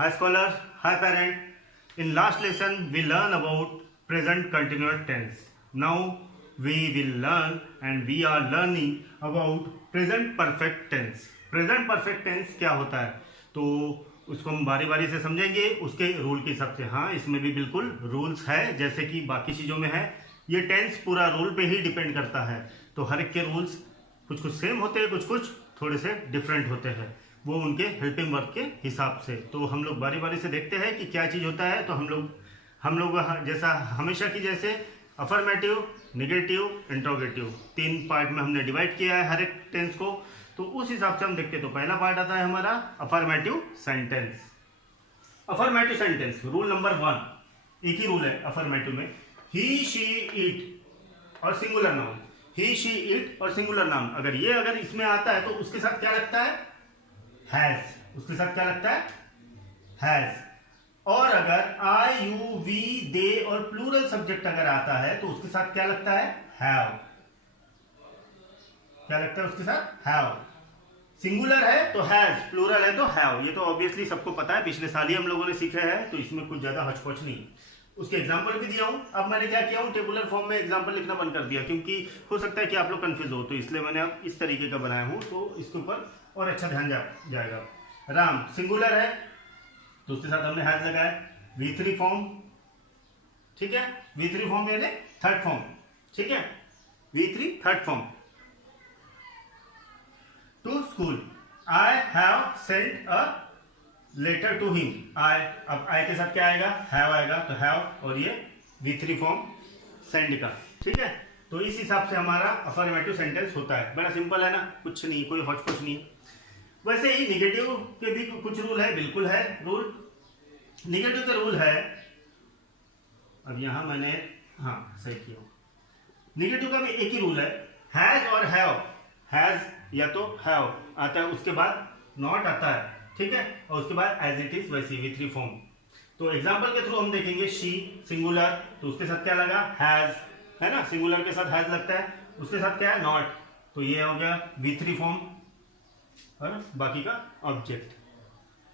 Hi scholar, hi parent. In last lesson we learn about present continuous tense. Now we will learn and we are learning about present perfect tense. Present perfect tense क्या होता है तो उसको हम बारी बारी से समझेंगे उसके रूल के हिसाब से। हाँ, इसमें भी बिल्कुल रूल्स है जैसे कि बाकी चीज़ों में है। ये टेंस पूरा रूल पे ही डिपेंड करता है, तो हर एक के रूल्स कुछ कुछ सेम होते हैं, कुछ कुछ थोड़े से डिफरेंट होते हैं, वो उनके हेल्पिंग वर्क के हिसाब से। तो हम लोग बारी बारी से देखते हैं कि क्या चीज़ होता है। तो हम लोग जैसा हमेशा की जैसे अफर्मेटिव, नेगेटिव, इंट्रोगेटिव तीन पार्ट में हमने डिवाइड किया है हर एक टेंस को। तो उस हिसाब से हम देखते हैं। तो पहला पार्ट आता है हमारा affirmative sentence. Affirmative sentence rule number 1, एक ही रूल है अफर्मेटिव में, ही शी इट और singular noun. He she it और सिंगुलर नाउन अगर इसमें आता है तो उसके साथ क्या लगता है? हैज। उसके साथ क्या लगता है? हैज। और अगर आई यू वी दे और प्लूरल सब्जेक्ट अगर आता है तो उसके साथ क्या लगता है? हैव। क्या लगता है उसके साथ? हैव। सिंगुलर है तो हैज, प्लूरल है तो हैव। ये तो ऑब्वियसली सबको पता है, पिछले साल ही हम लोगों ने सीखे हैं, तो इसमें कुछ ज्यादा हचपच नहीं। उसके एग्जाम्पल भी दिया हूं। अब मैंने क्या किया हूं, टेबुलर फॉर्म में एग्जाम्पल लिखना बंद कर दिया, क्योंकि हो सकता है कि आप लोग कंफ्यूज हो, तो इसलिए मैंने अब इस तरीके का बनाया हूं, तो इसके ऊपर और अच्छा ध्यान जाएगा। राम सिंगुलर है तो उसके साथ हमने हैज लगाया। V3 फॉर्म, ठीक है, V3 फॉर्म यानी थर्ड फॉर्म, ठीक है, V3 third form. To school, I have sent a letter to him. I, अब आई के साथ क्या आएगा? हैव आएगा, तो हैव और ये V3 फॉर्म सेंड का, ठीक है। तो इस हिसाब से हमारा अफर्मेटिव सेंटेंस होता है। बड़ा सिंपल है ना, कुछ नहीं, कोई हौच-पौच नहीं। वैसे ही निगेटिव के भी कुछ रूल है, बिल्कुल है रूल। निगेटिव का रूल है, अब यहां मैंने सही किया। निगेटिव का भी एक ही रूल है, हैज और हैव। हैज या तो हैव आता है, उसके बाद नॉट आता है, ठीक है, और उसके बाद एज इट इज वैसी V3 फॉर्म। तो एग्जांपल के थ्रू हम देखेंगे। शी सिंगुलर तो उसके साथ क्या लगा? हैज, है ना, सिंगुलर के साथ हैज लगता है। उसके साथ क्या है? नॉट, तो ये हो गया V3 फॉर्म और बाकी का ऑब्जेक्ट,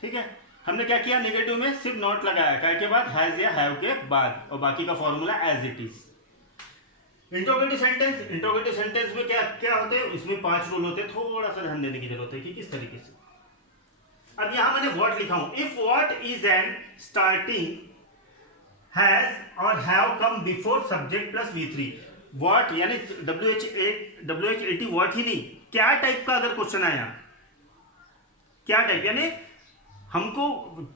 ठीक है। हमने क्या किया, नेगेटिव में सिर्फ नॉट लगाया, क्या के बाद? हैज या हैव के बाद, और बाकी का formula as it is. Interrogative sentence, interrogative sentence में क्या क्या होते हैं? इसमें 5 रूल होते हैं, थोड़ा सा ध्यान देने की जरूरत है कि किस तरीके से। अब यहां मैंने व्हाट लिखा हूं। If what is an starting has और have come before subject plus V3। What यानी WH80 व्हाट ही नहीं, क्या टाइप का अगर क्वेश्चन आया, क्या टाइप, यानी हमको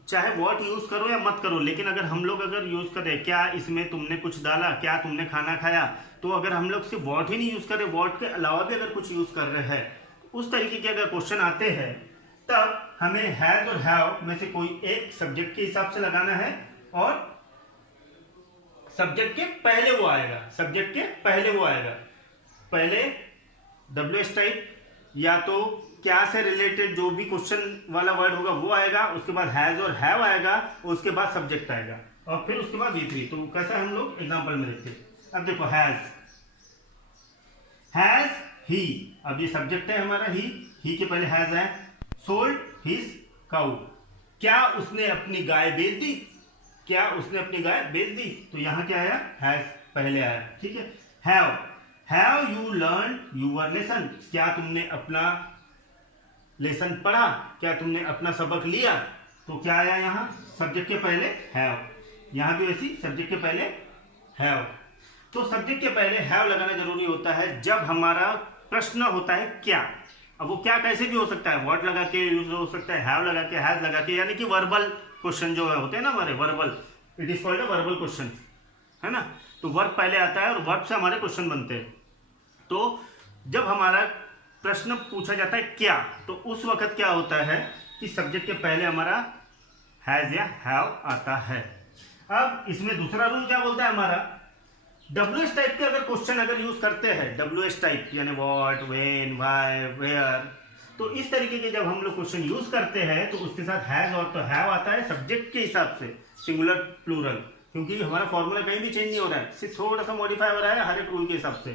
चाहे व्हाट यूज करो या मत करो, लेकिन अगर हम लोग यूज करें, क्या इसमें तुमने कुछ डाला, क्या तुमने खाना खाया, तो अगर हम लोग सिर्फ व्हाट ही नहीं यूज करें, व्हाट के अलावा भी अगर कुछ यूज कर रहे हैं, उस तरीके के अगर क्वेश्चन आते हैं, तब हमें हैज और हैव में से कोई एक सब्जेक्ट के हिसाब से लगाना है, और सब्जेक्ट के पहले वो आएगा। सब्जेक्ट के पहले वो आएगा, पहले WH टाइप या तो क्या से रिलेटेड जो भी क्वेश्चन वाला वर्ड होगा वो आएगा, उसके बाद हैज और हैव आएगा, और उसके बाद सब्जेक्ट आएगा, और फिर उसके बाद V3। तो कैसा हम लोग एग्जांपल में देखते हैं। अब देखो, हैज ही, अब ये सब्जेक्ट है हमारा, ही के पहले हैज है। सोल्ड हिज काउ, क्या उसने अपनी गाय बेच दी? क्या उसने अपनी गाय बेच दी? तो यहां क्या आया? हैज पहले आया, ठीक है। Have you learn your lesson, क्या तुमने अपना लेसन पढ़ा, क्या तुमने अपना सबक लिया? तो क्या आया यहां? सब्जेक्ट के पहले हैव, यहां भी वैसी सब्जेक्ट के पहले हैव। तो सब्जेक्ट के पहले हैव लगाना जरूरी होता है जब हमारा प्रश्न होता है क्या। अब वो क्या कैसे भी हो सकता है, व्हाट लगा के यूज हो सकता है, हैव लगा के, हैज लगा के, यानी कि वर्बल क्वेश्चन जो होते हैं ना हमारे, verbal, it is called a verbal question, है ना। तो वर्ब पहले आता है और वर्ब से हमारे क्वेश्चन बनते हैं। तो जब हमारा प्रश्न पूछा जाता है क्या, तो उस वक्त क्या होता है कि सब्जेक्ट के पहले हमारा हैज या हैव आता है। अब इसमें दूसरा रूल क्या बोलता है हमारा, WH टाइप के अगर क्वेश्चन अगर यूज करते हैं, WH टाइप यानी व्हाट, व्हेन, व्हाई, वेयर, तो इस तरीके के जब हम लोग क्वेश्चन यूज करते हैं तो उसके साथ हैज और तो हैव आता है सब्जेक्ट के हिसाब से, सिंगुलर प्लूरल, क्योंकि हमारा फॉर्मूला कहीं भी चेंज नहीं हो रहा है, सिर्फ थोड़ा सा मॉडिफाई हो रहा है हर एक रूल के हिसाब से।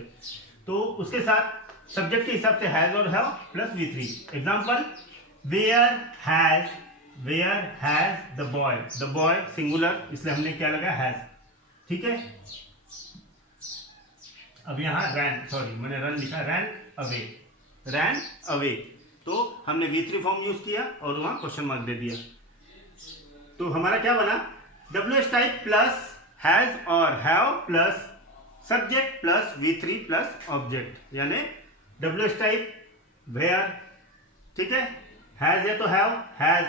तो उसके साथ सब्जेक्ट के हिसाब से हैज और have plus V3। Example, where has where has the boy singular, इसलिए हमने क्या लगा हैज, ठीक है। अब यहाँ मैंने रन लिखा, रैन अवे, तो हमने V3 फॉर्म यूज किया और वहां क्वेश्चन मार्क दे दिया। तो हमारा क्या बना, WH टाइप प्लस हैज और have plus subject plus V3 plus object, यानी WH टाइप वेयर, ठीक है, हैज है तो have, has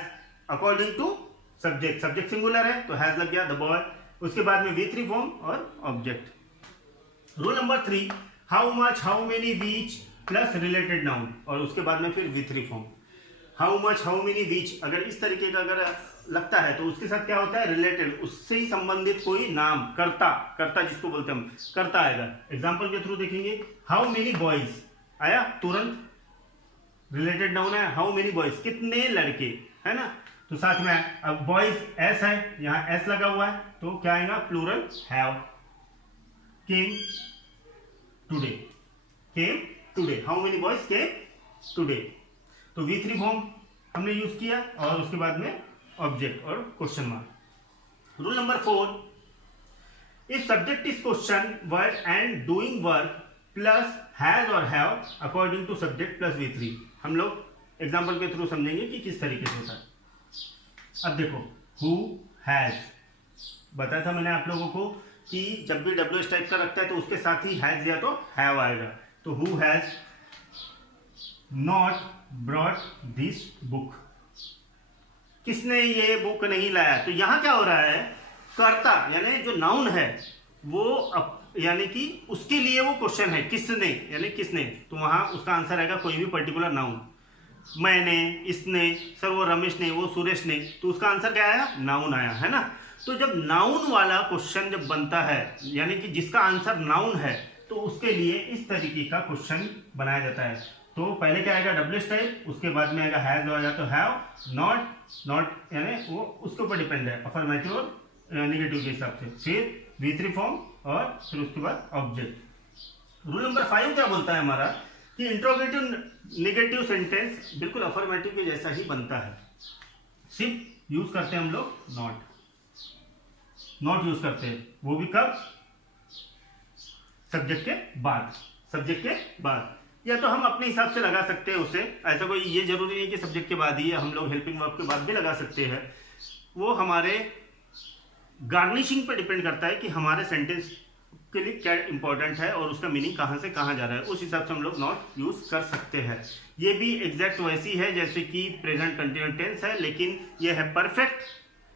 according to subject singular है तो हैज लग गया द बॉय, उसके बाद में V3 फॉर्म और object. Rule number 3, how much, how many, which plus related noun, और उसके बाद में फिर V3 form. How much, how many, which, अगर इस तरीके का अगर लगता है तो उसके साथ क्या होता है, रिलेटेड, उससे ही संबंधित कोई नाम, कर्ता जिसको बोलते हैं हम, कर्ता आएगा। एग्जाम्पल के थ्रू देखेंगे, हाउ मेनी बॉयज आया, तुरंत रिलेटेड नाउन है, हाउ मेनी बॉयज, कितने लड़के, है ना। तो साथ में अब बॉयज एस है, यहाँ एस लगा हुआ है तो क्या आएगा, plural have, came today, how many boys came today. तो V3 फॉर्म हमने यूज किया और उसके बाद में ऑब्जेक्ट और question mark. Rule number 4, if subject is question word and doing work plus has और have according to subject plus V3। हम लोग एग्जाम्पल के थ्रू समझेंगे कि किस तरीके से होता है। अब देखो, हु हैज, बताया था मैंने आप लोगों को कि जब भी WH टाइप का रखता है तो उसके साथ ही हैज या तो हैव आएगा। तो who has not brought this book, किसने ये बुक नहीं लाया। तो यहां क्या हो रहा है, कर्ता यानी जो नाउन है वो यानी कि उसके लिए वो क्वेश्चन है, किसने, यानी किसने, तो वहां उसका आंसर आएगा कोई भी पर्टिकुलर नाउन। मैंने, इसने, सर वो रमेश ने, वो सुरेश ने, तो उसका आंसर क्या आया, नाउन आया, है ना। तो जब नाउन वाला क्वेश्चन जब बनता है, यानी कि जिसका आंसर नाउन है, तो उसके लिए इस तरीके का क्वेश्चन बनाया जाता है। तो पहले क्या आएगा, WH टाइप, उसके बाद में आएगा हैज आएगा तो हैव, नॉट यानी वो उसके ऊपर डिपेंड है, अफर्मेटिव और नेगेटिव के हिसाब से, फिर V3 फॉर्म और फिर उसके बाद ऑब्जेक्ट। रूल नंबर 5 क्या बोलता है हमारा कि इंट्रोगेटिव नेगेटिव सेंटेंस बिल्कुल अफर्मेटिव के जैसा ही बनता है, सिर्फ यूज करते हैं हम लोग नॉट यूज करते हैं, वो भी कब, सब्जेक्ट के बाद, या तो हम अपने हिसाब से लगा सकते हैं उसे, ऐसा कोई ये जरूरी नहीं कि सब्जेक्ट के बाद ही, हम लोग हेल्पिंग वर्ब के बाद भी लगा सकते हैं। वो हमारे गार्निशिंग पर डिपेंड करता है कि हमारे सेंटेंस के लिए क्या इंपॉर्टेंट है और उसका मीनिंग कहाँ से कहाँ जा रहा है, उस हिसाब से हम लोग नॉट यूज कर सकते हैं। ये भी एग्जैक्ट वैसी है जैसे कि प्रेजेंट कंटिन्यूस टेंस है, लेकिन ये है परफेक्ट,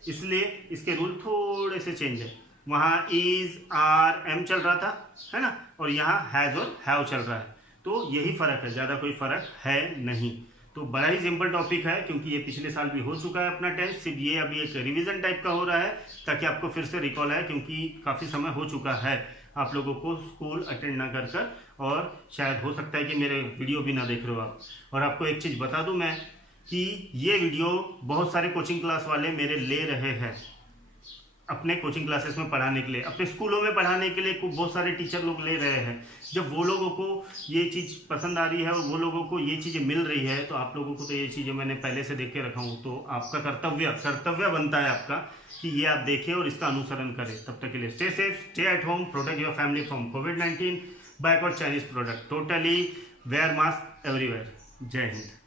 इसलिए इसके रूल थोड़े से चेंज है। वहाँ इज, आर, एम चल रहा था, है ना, और यहाँ हैज और हैव चल रहा है, तो यही फर्क है, ज़्यादा कोई फर्क है नहीं। तो बड़ा ही सिंपल टॉपिक है, क्योंकि ये पिछले साल भी हो चुका है अपना टेस्ट, सिर्फ ये अभी एक रिवीजन टाइप का हो रहा है ताकि आपको फिर से रिकॉल है, क्योंकि काफ़ी समय हो चुका है आप लोगों को स्कूल अटेंड ना कर कर, और शायद हो सकता है कि मेरे वीडियो भी ना देख रहे हो आप। और आपको एक चीज़ बता दूं मैं कि ये वीडियो बहुत सारे कोचिंग क्लास वाले मेरे ले रहे हैं अपने कोचिंग क्लासेस में पढ़ाने के लिए, अपने स्कूलों में पढ़ाने के लिए बहुत सारे टीचर लोग ले रहे हैं। जब वो लोगों को ये चीज़ पसंद आ रही है और वो लोगों को ये चीज़ें मिल रही है, तो आप लोगों को तो ये चीज़ें मैंने पहले से देख के रखा हूँ, तो आपका कर्तव्य बनता है आपका कि ये आप देखें और इसका अनुसरण करें। तब तक के लिए stay safe, stay at home, protect your family from covid, backward Chinese product, totally wear mask everywhere. जय हिंद।